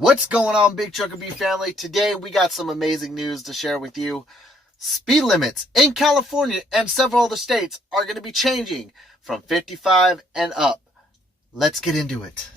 What's going on, Big Trucker Beef family? Today we got some amazing news to share with you. Speed limits in California and several other states are going to be changing from 55 and up. Let's get into it.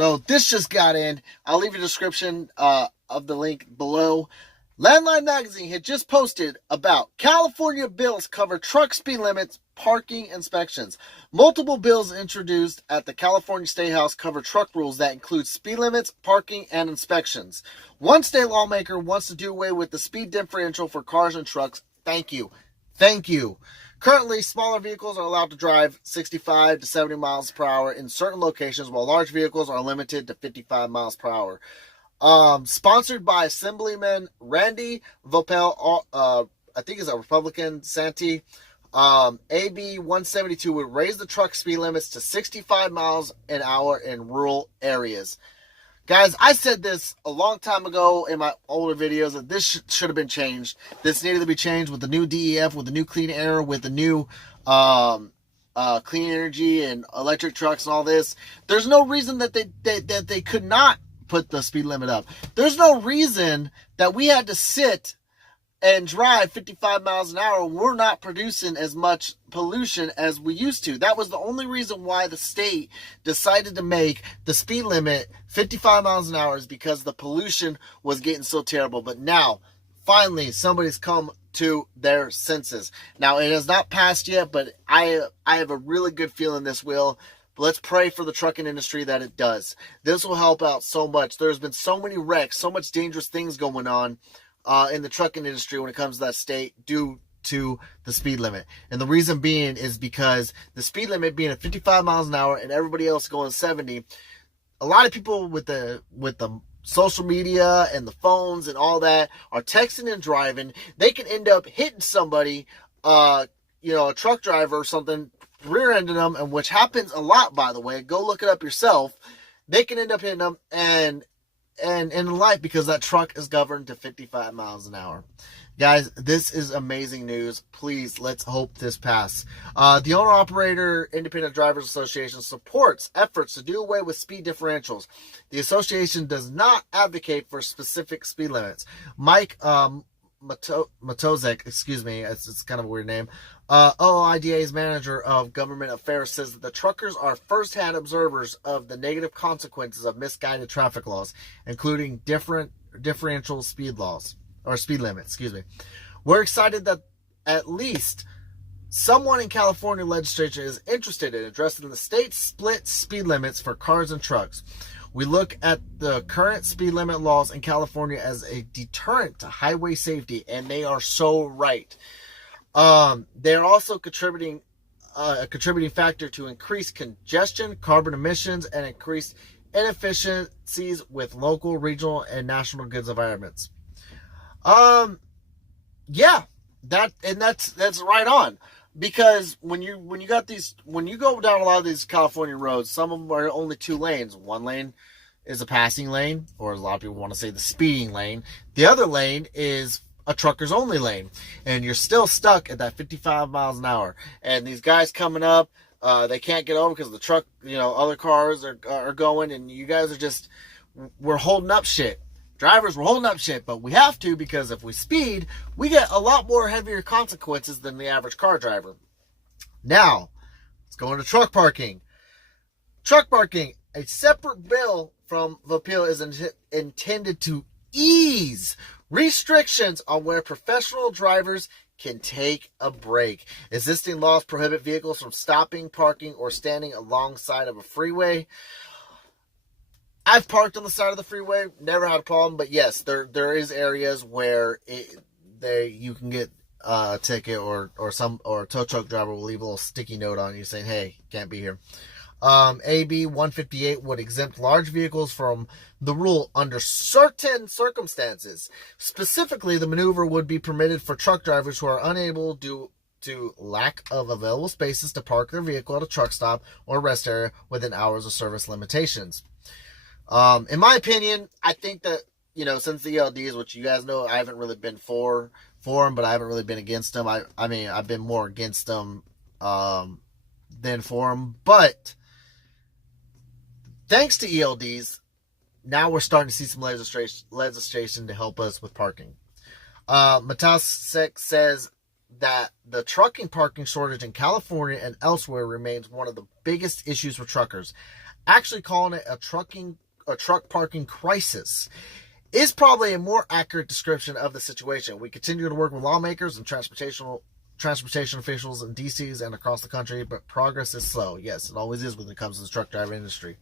So this just got in. I'll leave a description of the link below. Landline Magazine had just posted about California bills cover truck speed limits, parking inspections. Multiple bills introduced at the California State House cover truck rules that include speed limits, parking, and inspections. One state lawmaker wants to do away with the speed differential for cars and trucks. Thank you. Thank you. Currently, smaller vehicles are allowed to drive 65 to 70 miles per hour in certain locations, while large vehicles are limited to 55 miles per hour. Sponsored by Assemblyman Randy Vopel, I think he's a Republican, Santee. AB 172 would raise the truck speed limits to 65 miles an hour in rural areas. Guys, I said this a long time ago in my older videos that this should have been changed. This needed to be changed with the new DEF, with the new clean air, with the new clean energy and electric trucks and all this. There's no reason that they could not put the speed limit up. There's no reason that we had to sit and drive 55 miles an hour when we're not producing as much pollution as we used to. That was the only reason why the state decided to make the speed limit 55 miles an hour, is because the pollution was getting so terrible. But now, finally, somebody's come to their senses. Now, it has not passed yet, but I have a really good feeling this will. Let's pray for the trucking industry that it does. This will help out so much. There's been so many wrecks, so much dangerous things going on in the trucking industry when it comes to that state due to the speed limit. And the reason being is because the speed limit being at 55 miles an hour and everybody else going 70, a lot of people with the social media and the phones and all that are texting and driving. They can end up hitting somebody, a truck driver or something, rear-ending them, and which happens a lot, by the way. Go look it up yourself. They can end up hitting them and in life because that truck is governed to 55 miles an hour. Guys, this is amazing news. Please, let's hope this passes. The Owner-Operator Independent Drivers Association supports efforts to do away with speed differentials. The association does not advocate for specific speed limits. Mike Matozek, it's kind of a weird name. OIDA's manager of government affairs says that the truckers are first-hand observers of the negative consequences of misguided traffic laws, including differential speed laws, or speed limits, We're excited that at least someone in California legislature is interested in addressing the state split speed limits for cars and trucks. We look at the current speed limit laws in California as a deterrent to highway safety, and they are so right. They're also a contributing factor to increased congestion, carbon emissions, and increased inefficiencies with local, regional, and national goods environments. That's right on. Because when you go down a lot of these California roads, some of them are only two lanes. One lane is a passing lane, or as a lot of people want to say, the speeding lane. The other lane is a truckers only lane, and you're still stuck at that 55 miles an hour. And these guys coming up, they can't get over because the truck, other cars are going, and you guys are we're holding up shit. Drivers, we're holding up shit, but we have to, because if we speed, we get a lot more heavier consequences than the average car driver. Now, let's go into truck parking. Truck parking, a separate bill from Vopel, is intended to ease restrictions on where professional drivers can take a break. Existing laws prohibit vehicles from stopping, parking, or standing alongside of a freeway. I've parked on the side of the freeway, never had a problem, but yes, there is areas where you can get a ticket, or a tow truck driver will leave a little sticky note on you saying, "Hey, can't be here." AB 158 would exempt large vehicles from the rule under certain circumstances. Specifically, the maneuver would be permitted for truck drivers who are unable due to lack of available spaces to park their vehicle at a truck stop or rest area within hours of service limitations. In my opinion, I think that, since the ELDs, which you guys know I haven't really been for for them, but I haven't really been against them. I mean, I've been more against them than for them. But thanks to ELDs, now we're starting to see some legislation to help us with parking. Matasek says that the trucking parking shortage in California and elsewhere remains one of the biggest issues for truckers. Actually calling it a truck parking crisis is probably a more accurate description of the situation. We continue to work with lawmakers and transportation officials in DCs and across the country, but progress is slow. Yes, it always is when it comes to the truck driver industry.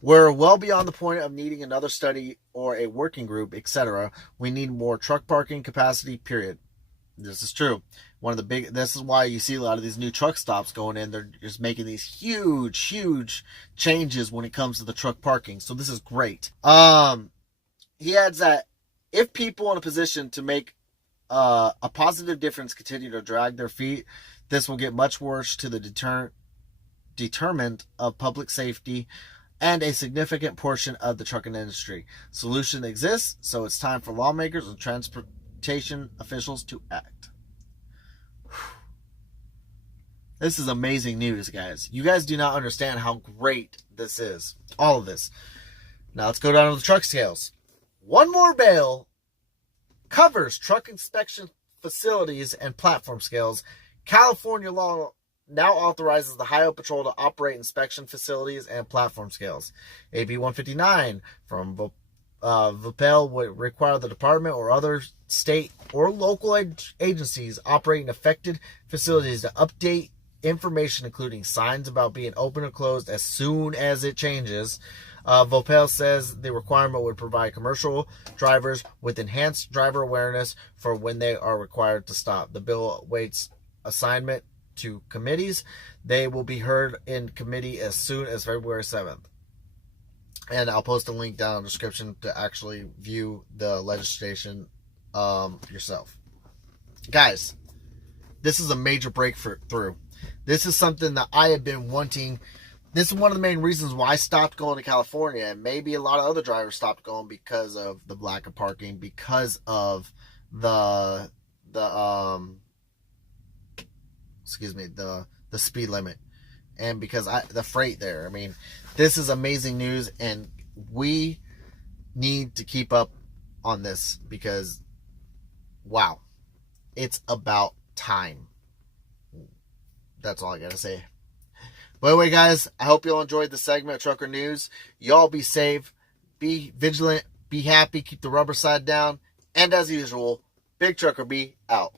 We're well beyond the point of needing another study or a working group, etc. We need more truck parking capacity, period. This is true. This is why you see a lot of these new truck stops going in. They're just making these huge changes when it comes to the truck parking. So this is great. He adds that if people in a position to make a positive difference continue to drag their feet, this will get much worse to the determinant of public safety and a significant portion of the trucking industry. Solution exists, so it's time for lawmakers and transportation officials to act. This is amazing news, guys. You guys do not understand how great this is. All of this. Now let's go down to the truck scales. One more bill covers truck inspection facilities and platform scales. California law now authorizes the Highway Patrol to operate inspection facilities and platform scales. AB 159 from VPL would require the department or other state or local agencies operating affected facilities to update information, including signs about being open or closed, as soon as it changes. Vopel says the requirement would provide commercial drivers with enhanced driver awareness for when they are required to stop. The bill awaits assignment to committees. They will be heard in committee as soon as February 7th. And I'll post a link down in the description to actually view the legislation yourself. Guys, this is a major breakthrough. This is something that I have been wanting. This is one of the main reasons why I stopped going to California, and maybe a lot of other drivers stopped going because of the lack of parking, because of the speed limit, and because the freight there. I mean, this is amazing news, and we need to keep up on this because, wow, it's about time. That's all I gotta say. But anyway, guys, I hope you all enjoyed the segment of Trucker News. Y'all be safe, be vigilant, be happy, keep the rubber side down, and as usual, Big Trucker B out.